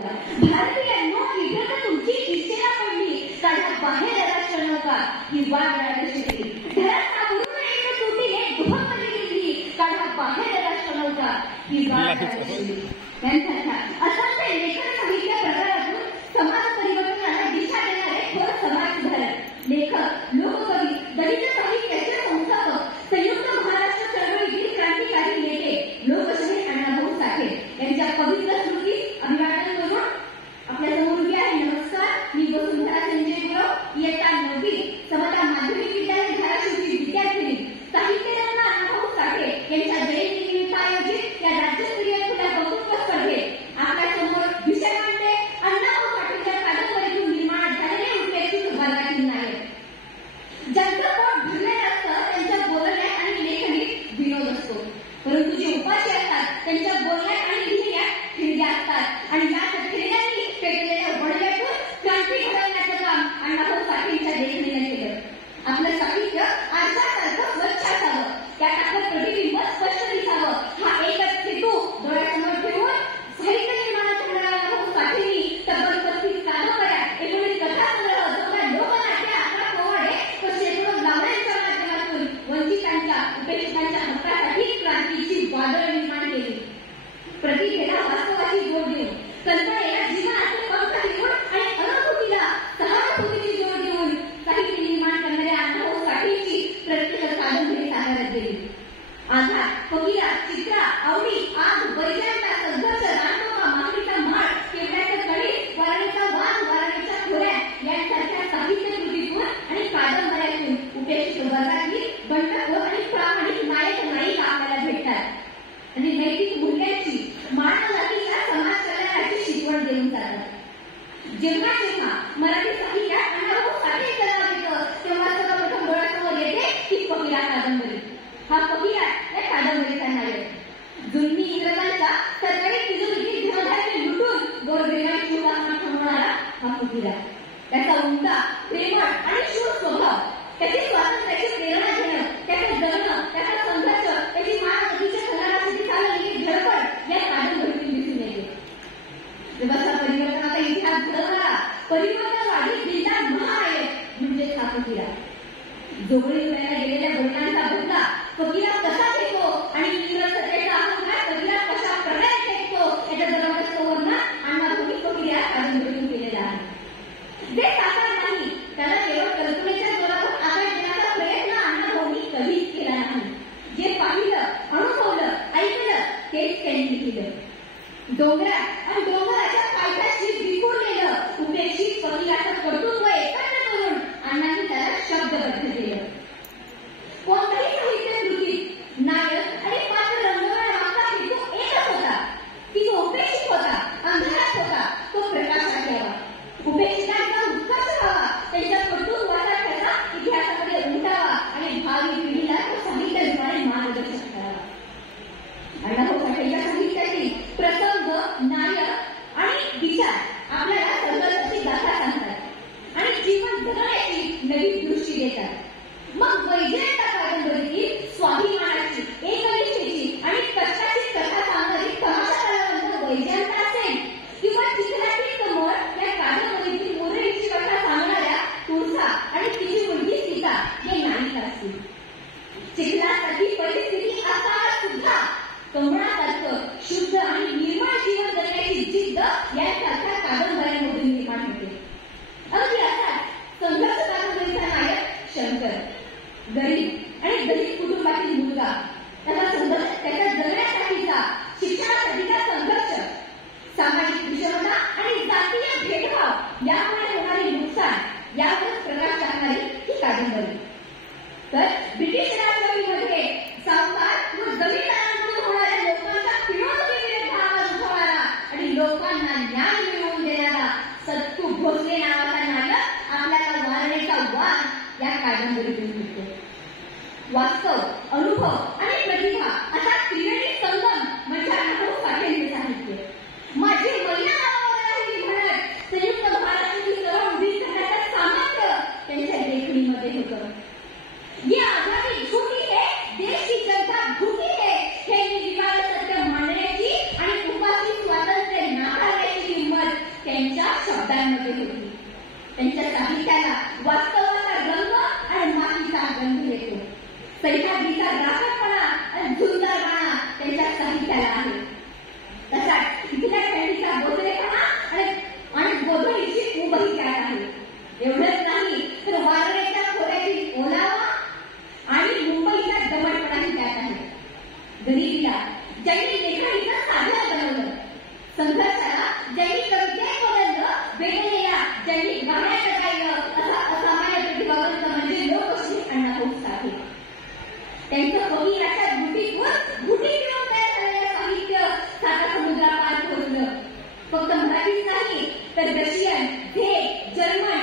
भारतीयांनो, इथं तर तुमची इच्छेला पडली काढा बाहेर राष्ट्र नौका ही वाट शिकली. घरात सावरून एक तुटीने गुहामध्ये गेली काढा बाहेर राष्ट्र नौका ही वाट शिकली. त्यांसारख्या असंख्य लेखन साहित्य प्रकारातून समाज परिवर्तनाला दिशा देणारे थोर समाज सुधारक लेखक, लोककवी, दलित साहित्याचे संस्थापक, संयुक्त महाराष्ट्र चळवळीतील क्रांतिकारी नेते लोकशाहीर अण्णाभाऊ साठे यांच्या पवित्र स्मृती अभिवादन करून आपल्या समोर उभी आहे. नमस्कार, मी वसुंधरा संजय गुरव, इयत्ता 9वी, समता माध्यमिक विद्यालय धाराशिवची विद्यार्थिनी. साहित्यरत्न अण्णाभाऊ साठे यांच्या जयंतीनिमित्त आयोजित या राज्यस्तरीय खुल्या वक्तृत्व स्पर्धेत आपल्या समोर विषय मांडते अण्णाभाऊ साठेच्या कादंबरीतून निर्माण झालेले उपेक्षित वर्गातील नायक. ज्यांचं पोट भरलेलं असतं त्यांच्या बोलण्यात आणि लेखणीत विनोद असतो, परंतु जे उपाशी असतात त्यांच्या बोलण्यात आणि लिहिण्यात खिळग्या असतात. आणि या खिळग्यांनी पेटलेल्या वडव्यातून क्रांती घडवण्याचं काम अण्णाभाऊ साठेंच्या लेखणीने केलं. आपलं साहित्य आरशासारखं स्वच्छ असावं, त्यात प्रतिबिंब स्पष्ट दिसावं, हा एकच हेतू डोळ्यासमोर ठेवून साहित्य निर्माणात अण्णाभाऊ साठेंनी तब्बल 35 कादंबऱ्या, 19 कथासंग्रह, 14 लोकनाट्य, 11 पोवाडे व शेकडो लावण्यांच्या माध्यमातून वंचितांच्या, उपेक्षितांच्या हक्कासाठी क्रांतीची वादळ निर्माण केली. प्रतिभेला वास्तवाची जोड देऊन, कल्पनेला जीवनाचे पंख देऊन आणि अनुभूतीला सहानुभूतीची जोड देऊन साहित्य निर्माण करणाऱ्या अण्णाभाऊ साठेंची प्रत्येक कादंबरी साकारत गेली. आधार, फकीरा, चित्रा, आवडी, आग, वैजयंता, संघर्ष, रानडोबा, मागणीचा माळ, केवड्याचं कळी, वारणीचा वाद, वारणीच्या खोऱ्या यांसारख्या साहित्य कृतीतून आणि कादंबऱ्यातून उपेक्षित वर्गातील बंडखोर आणि प्रामाणिक नायक नायिका आपल्याला भेटतात आणि नैतिक मूल्यांची, मानवजातीच्या समाज कल्याणाची शिकवण देऊन जातात. जेव्हा जेव्हा मराठी साहित्यात अण्णाभाऊ साठेंचं नाव येतं तेव्हा सर्वप्रथम डोळ्यासमोर येते ती फकीरा कादंबरी. हा फकीरा या कादंबरीचा नायक जुलमी इंग्रजांच्या सरकारी तिजोरीतील धनधान्य लुटून गोरगरिबांची उपासना थांबवणारा हा फकीरा. त्याचा उमदा, प्रेमळ आणि शूर स्वभाव, त्याची स्वातंत्र्याची प्रेरणा घेणं, त्याचं जगणं, त्याचा संघर्ष, त्याची मानवतेच्या कल्याणासाठी चाललेली धडपड या कादंबरीतून दिसून येते. व्यवस्था परिवर्तनाचा इतिहास घडवणारा परिवर्तनवादी दिलदार महानायक म्हणजे हा फकीरा. जोगळी उडायला गेलेल्या वडिलांचा बदला फकीरा कसा घेतो आणि इंग्रज सत्तेचा अहंकार फकीरा कशा प्रकारे फेकतो याचा जबरदस्त वर्णन अण्णाभाऊ फकीरा कादंबरीतून केलेला आहे. जे साकार नाही त्याला केवळ कल्पनेच्या जोरावर आकार देण्याचा प्रयत्न अण्णाभाऊंनी कधीच केला नाही. जे पाहिलं, अनुभवलं, ऐकलं तेच त्यांनी लिहिलं. डोंगरात आणि डोंगराच्या पायथ्याशी विखुरलेलं उपेक्षित फकीराचं कर्तृत्व एकत्र करून अण्णांनी त्याला शब्दबद्ध केलं. कोणत्याही साहित्य कृतीत नायक आणि पात्र रंगवण्यामागचा हेतू एकच होता की जो उपेक्षित होता, अंधारात होता, तो प्रकाशात यावा. उपेक्षितांचा उत्कर्ष व्हावा, त्यांच्या कर्तृत्वाचा ठसा इतिहासामध्ये उमटावा आणि भावी पिढीला तो साहित्य रूपाने मार्गदर्शक करावा. अण्णाभाऊ साठेंच्या साहित्यातील प्रसंग, नायक आणि विचार आपल्याला संघर्षाची गाथा सांगतात आणि जीवन जगण्याची नवी दृष्टी देतात. मग वैजयंता कादंबरीतील स्वाभिमानाची, एकनिष्ठेची आणि कष्टाची कथा सांगणारी तमाशा कलावंत वैजयंता असेल किंवा चिखलातील कमळ या कादंबरीतील मोरेची कथा सांगणाऱ्या तुळसा आणि तिची मुलगी सीता हे नायिका असतील. चिखलासाठी परिस्थिती असताना सुद्धा कमळासारखं शुद्ध आणि निर्मळ जीवन जगण्याची जिद्द यासारख्या कादंबऱ्यांमधून निर्माण होते. अगदी असाच संघर्ष कादंबरीचा नायक शंकर, गरीब आणि दलित कुटुंबातील मुलगा, त्याच्या जगण्यासाठीचा, शिक्षणासाठीचा संघर्ष, सामाजिक विषमता आणि जातीय भेदभाव यामुळे होणारे नुकसान यावर प्रकाश टाकणारी ही कादंबरी. तर ब्रिटिश राजवटीमध्ये सावकार व जमीनदारांकडून होणाऱ्या लोकांच्या पिळवणुकीविरुद्ध आवाज उठवणारा आणि लोकांना न्याय मिळवून देणारा सत्तू भोसले नावाचा नायक आपल्याला वारणेचा वाद या कादंबरीतून मिळतो. वास्तव, अनुभव आणि प्रतिभा असा त्रिवेणी संगम म्हणजे अण्णाभाऊ साठेंचे साहित्य. माझी महिला नावावर आहे म्हणत संयुक्त महाराष्ट्राची सर्व उभी करण्याचं सामर्थ्य त्यांच्या लेखणीमध्ये होतं. ये आजादी झूठी है, देश की जनता झूठी है हे निर्वाळ सत्य मांडण्याची आणि उपाशी स्वातंत्र्य नाकारण्याची हिंमत त्यांच्या शब्दांमध्ये होती. त्यांच्या साहित्याला वास्तवाचा रंग आणि मातीचा गंध येतो. सह्याद्रीचा राखटपणा आणि झुंजारपणा त्यांच्या साहित्याला आहे. तसाच इथल्या थंडीचा बोधरेपणा आणि गोधडीची उभही त्यात आहे. एवढंच नाही तर वादळाच्या खोऱ्यातील ओलावा आणि मुंबईचा दमटपणाही त्यात आहे. गरिबीला ज्यांनी लेखणीचं साधन बनवलं, संघर्षाला ज्यांनी कवितेत बदललं, वेदनेला ज्यांनी गाण्यात गायलं, असा असामान्य प्रतिभावंत म्हणजे लोकश्री अण्णाभाऊ साठे. त्यांचं कवी अशा गुटी घेऊन तयार झालेलं साहित्य साता समुद्रापार पोहोचलं. फक्त मराठीच नाही तर रशियन, ग्रीक, जर्मन